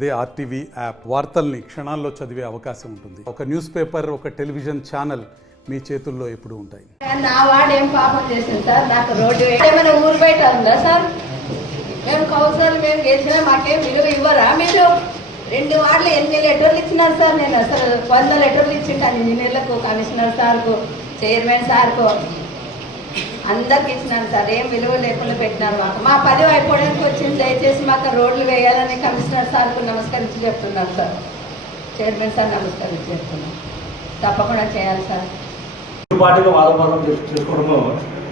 అదే RTV app వార్తల్ని క్షణాల్లో చదివే అవకాశం ఉంటుంది. ఒక న్యూస్ పేపర్, ఒక టెలివిజన్ ఛానల్ మీ చేతుల్లో ఎప్పుడూ ఉంటాయి. నా వాడు ఏం పాపం చేసింది సార్? నాకు రోడ్డు ఏమైనా ఊరు బయట ఉందా సార్? మేము కౌన్సిలర్ మేము గెలిచినా మాకేం విలువ ఇవ్వరా? మీరు 2 వార్డులు 8 లెటర్లు ఇచ్చినారు సార్. నేను అసలు 100 లెటర్లు ఇచ్చింటాను ఇంజనీర్లకు, కమిషనర్ సార్కు, చైర్మన్ సార్కు, అందరికి ఇచ్చినాను సార్. ఏం విలువ లేకుండా పెట్టినారు మాకు. మా 10 అయిపోవడానికి వచ్చింది. దయచేసి మాకు రోడ్లు వేయాలని కమిషనర్ సార్కు నమస్కరించి చెప్తున్నాను సార్. చైర్మన్ సార్ నమస్కరించి చెప్తున్నాను. తప్పకుండా చేయాలి సార్. పార్టీలో వాదోపాదం చేసుకోవడంలో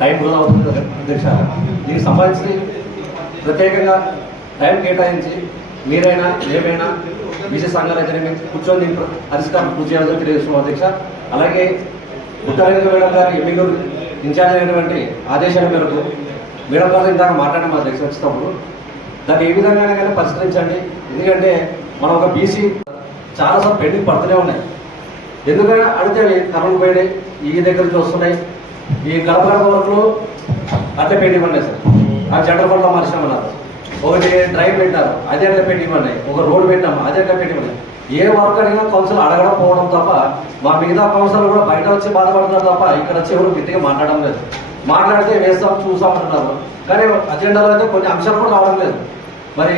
టైం వృధా అవుతుంది కదా అధ్యక్ష. దీనికి సంబంధించి ప్రత్యేకంగా టైం కేటాయించి మీరైనా ఏమైనా బీసీ సంఘాలు అయితే కూర్చొని పరిష్కారం పూర్తి చేయాలని తెలియజేస్తున్నాం అధ్యక్ష. అలాగే ఉత్తరేంద్ర మేడం గారి ఎమ్మెల్యే ఇన్ఛార్జ్ అయినటువంటి ఆదేశాల మేరకు మేడం గారు ఇందాక మాట్లాడడం అధ్యక్ష వచ్చినప్పుడు దాన్ని ఏ విధంగా కానీ పరిష్కరించండి. ఎందుకంటే మనం ఒక బీసీ చాలాసార్లు పెండింగ్ పడుతూనే ఉన్నాయి. ఎందుకంటే అడిగితే కరెంట్ పోయినాయి, ఈ దగ్గర నుంచి వస్తున్నాయి, ఈ గడప వరకు అట్లే పెండింగ్ ఉన్నాయి సార్. ఆ జెండర్ ఫండ్లో మార్చామన్నారు, ఒకటి డ్రైవ్ పెట్టారు, అదే అట్లా పెండింగ్ ఉన్నాయి, ఒక రోడ్ పెట్టాము, అదే అట్లా పెండింగ్ ఉన్నాయి. ఏ వర్క్ అడిగినా కౌన్సిల్ అడగడం పోవడం తప్ప మా మిగతా కౌన్సిల్ కూడా బయట వచ్చి బాధపడుతున్నారు తప్ప ఇక్కడ వచ్చి ఎవరు గట్టిగా మాట్లాడడం లేదు. మాట్లాడితే వేస్తాం చూసామంటున్నారు, కానీ అజెండాలో అయితే కొన్ని అంశాలు కూడా రావడం లేదు. మరి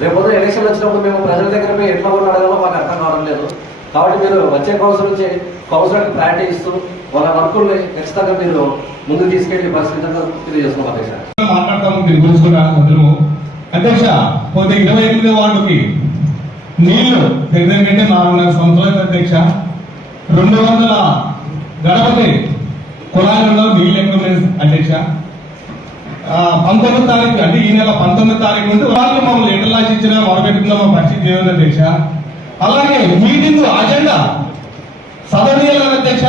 రేపు ఎలక్షన్లు వచ్చినప్పుడు మేము ప్రజల దగ్గర పోయి ఎట్లా కూడా అడగాలో మాకు అర్థం కావడం లేదు. కాబట్టి మీరు వచ్చే కౌన్సిల్ నుంచి కౌన్సిలర్కి ప్రయారిటీ ఇస్తూ వాళ్ళ వర్కుల్ని ఖచ్చితంగా మీరు ముందుకు తీసుకెళ్లి పరిస్థితుల్లో తెలియజేస్తున్నాం అధ్యక్ష. మాట్లాడతాము దీని గురించి కూడా అందరము. అధ్యక్ష, పోతే 28వ వార్డుకి నీళ్లు ఎందుకంటే 4.5 సంవత్సరాల అధ్యక్ష 200 గణపతి కులాలలో నీళ్ళు ఎక్కువ అధ్యక్ష. 19వ తారీఖు అంటే ఈ నెల 19వ తారీఖు నుండి వాళ్ళు మమ్మల్ని లెటర్ రాసి ఇచ్చినా మొదలుపెట్టుకుందాం పరిస్థితి ఏమైంది అధ్యక్ష. అలాగే మీటింగ్ అజెండా సదనీయాల అధ్యక్ష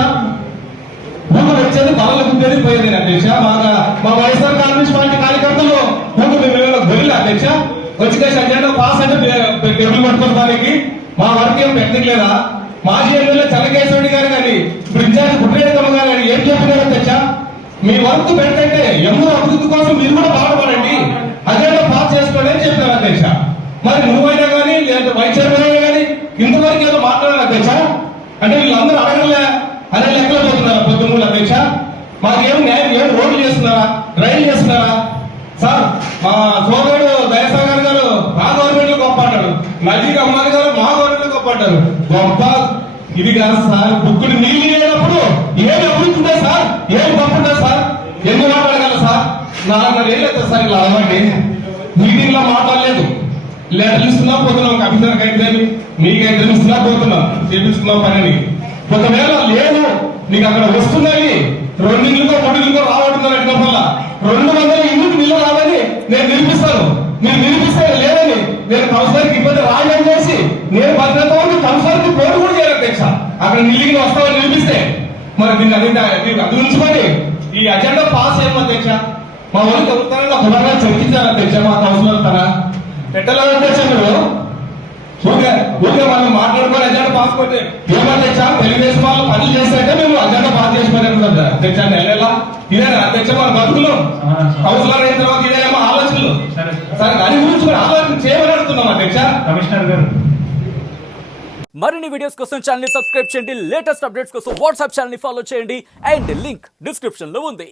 ఊరు వచ్చేది బలలకు పెరిగిపోయేది అధ్యక్ష. మా వైఎస్ఆర్ కాంగ్రెస్ పార్టీ కార్యకర్తలు గొర్రెల అధ్యక్ష వచ్చి అజెండా పాస్ అంటే టేబుల్ పట్టుకోవడానికి మా వర్క్ ఏం పెట్టలేదా? మాజీ ఎమ్మెల్యే చల్లకేశ్వరి గారు కానీ ఇప్పుడు ఇన్ఛార్జ్ పుట్టిరెడ్డి గారు కానీ ఏం చెప్పినారు అధ్యక్ష? మీ వర్క్ పెట్టంటే ఎంతో అభివృద్ధి కోసం మీరు కూడా బాధపడండి, అజెండా పాస్ చేసుకోండి అని చెప్పినారు అధ్యక్ష. మరి నువ్వైనా కానీ లేదా వైస్ చైర్మన్ అయినా కానీ ఇంతవరకు ఏదో మాట్లాడారు అధ్యక్ష. అంటే వీళ్ళందరూ అడగలే అనే లెక్కలు పోతున్నారా పొద్దున్న అధ్యక్ష? మాకేం న్యాయం, ఏం రోడ్లు చేస్తున్నారా, రైలు చేస్తున్నారా సార్? మా సోదరుడు దయసాగర్ గారు మా గవర్నమెంట్ లో గొప్ప అంటాడు, నజీక్ అమ్మాయి గారు మా గవర్నమెంట్ లో గొప్ప అంటారు. గొప్ప ఇది కాదు సార్. బుక్కుడు నీళ్ళు లేనప్పుడు ఏం అభివృద్ధి ఉంటుంది సార్? ఏం గొప్ప ఉంటుంది సార్? ఎందుకు మాట్లాడగలరు సార్? 4.5 ఏళ్ళు అవుతుంది సార్ ఇలా అలవాటి. మీటింగ్ లో మాట్లాడలేదు, లెటర్లు ఇస్తున్నా పోతున్నాం, కమిషనర్ అయితే మీకైతే ఇస్తున్నా పోతున్నాం, చేపిస్తున్నాం పనిని. ఒకవేళ లేదు నీకు అక్కడ వస్తుందని 2 ఇళ్ళకో 3 ఇళ్ళకో రావట్టున్నారు ఎట్ల వల్ల 200 ఇళ్ళకి నీళ్ళు రాదని నేను నిరూపిస్తాను. మీరు నిరూపిస్తే లేదని నేను కౌన్సిలర్కి ఇబ్బంది రాయడం చేసి నేను భద్రత వరకు కౌన్సిలర్కి పోటీ కూడా చేయాలి అధ్యక్ష. అక్కడ నీళ్ళకి వస్తామని నిరూపిస్తే మరి దీన్ని అది ఉంచుకొని ఈ అజెండా పాస్ అయ్యాం అధ్యక్ష. మా వాళ్ళకి ఉత్తరంగా పునరుగా చర్చించారు అధ్యక్ష. మా కౌన్సిలర్ తన పెట్టాలని అధ్యక్ష మీరు ఊరికే మనం మాట్లాడుకొని అజెండా పాస్ కొట్టే ఏమధ్యక్ష తెలుగుదేశం వాళ్ళు పనులు చేస్తే మేము అజెండా పాస్ చేసుకుని అధ్యక్ష. నెల ఇదేనా అధ్యక్ష మన బతుకులు? కౌన్సిలర్ అయిన తర్వాత ఇదేమో ఆలోచనలు సరే దాని గురించి కూడా ఆలోచన చేయమని అడుగుతున్నాం అధ్యక్ష. కమిషనర్ గారు మరిన్ని వీడియోస్ కోసం ఛానల్ ని సబ్స్క్రైబ్ చేయండి, లేటెస్ట్ అప్డేట్స్ కోసం వాట్సాప్ ఛానల్ ని ఫాలో చేయండి అండ్ లింక్ డిస్క్రిప్షన్ లో ఉంది.